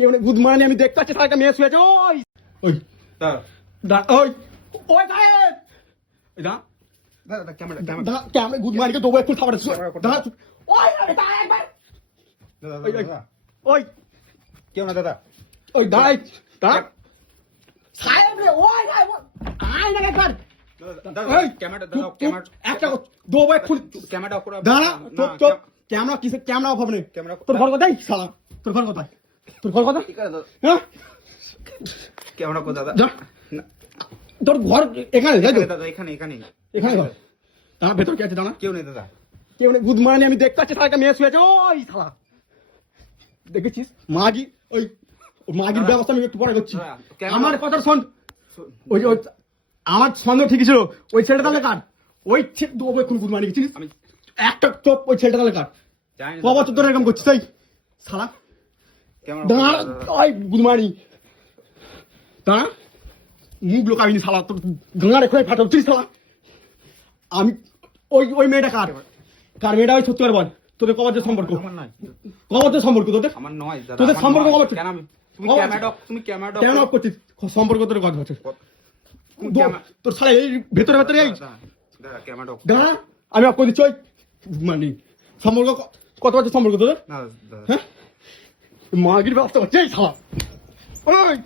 কেউ good morning আমি দেখতে পাচ্ছি একটা মেয়ে শুয়েছে ওই ওই ওই ওই সাহেব দা দাদা ক্যামেরা ক্যামেরা গুড মর্নিং কে দেবো একটু খাবার দাদা ওই একবার ওই কেউ না দাদা ওই দাঁড়াই দাঁড়া সাহেব রে ওই আয় না একবার দাদা ক্যামেরা দাদা ক্যামেরা একটা দেবো একটু ক্যামেরা অফ করে দাঁড়া চুপ চুপ ক্যামেরা কিসে ক্যামেরা অফ হবে না ক্যামেরা তোর ঘর কোথায় শালা তোর ঘর কোথায় তোর ঘর কোথায় ঠিক আছে দাদা হ্যাঁ ক্যামেরা কো দাদা তোর ঘর এখানে তাই তো দাদা এখানে এখানে এখানে ঘর দাঁড়া ভেতর কে আছে দাঁড়া কেউ নেই দাদা কেউ নেই গুড মর্নিং আমি দেখতে পাচ্ছি একটা মেয়ে শুয়েছে ওই শালা দেখেছিস মাগি ওই মাগির ব্যবস্থা আমি একটু পরে করছি আমার কথা শোন ওই ওই আমার সন্দেহ ঠিকই ছিল ওই ছেলেটা তাহলে কার ওই দেবো এখন গুড মর্নিং চিনিস আমি একটা চোপ ওই ছেলেটা তাহলে কার জানি ক বছর ধরে এরকম করছিস তাই শালা ক্যামেরা দাঁড়া ওই গুড মর্নিং দাঁড়া মুখ লোকাবিনি শালা তোর গাঁড়া রেখে ফাটাচ্ছিস শালা আমি ওই ওই মেয়েটা কার কার মেয়েটা ওই সত্যি করে বল তোদের কবচের সম্পর্ক আমার নয় কবচের সম্পর্ক তোদের আমার নয় দাদা তোদের সম্পর্ক কবে কেন আমি তুমি কবে? ক্যামেরা কেন অফ করছিস সম্পর্ক তোদের কত বছর তুমি ক্যামেরা তোর শালা এই ভেতরে ভেতরে এই দাদা ক্যামেরা দাঁড়া আমি অফ করে দিচ্ছি ওই মানে সম্পর্ক কত বছর সম্পর্ক তোদের না দাদা হ্যাঁ মাগির ব্যবস্থা করছে এই শালা ওই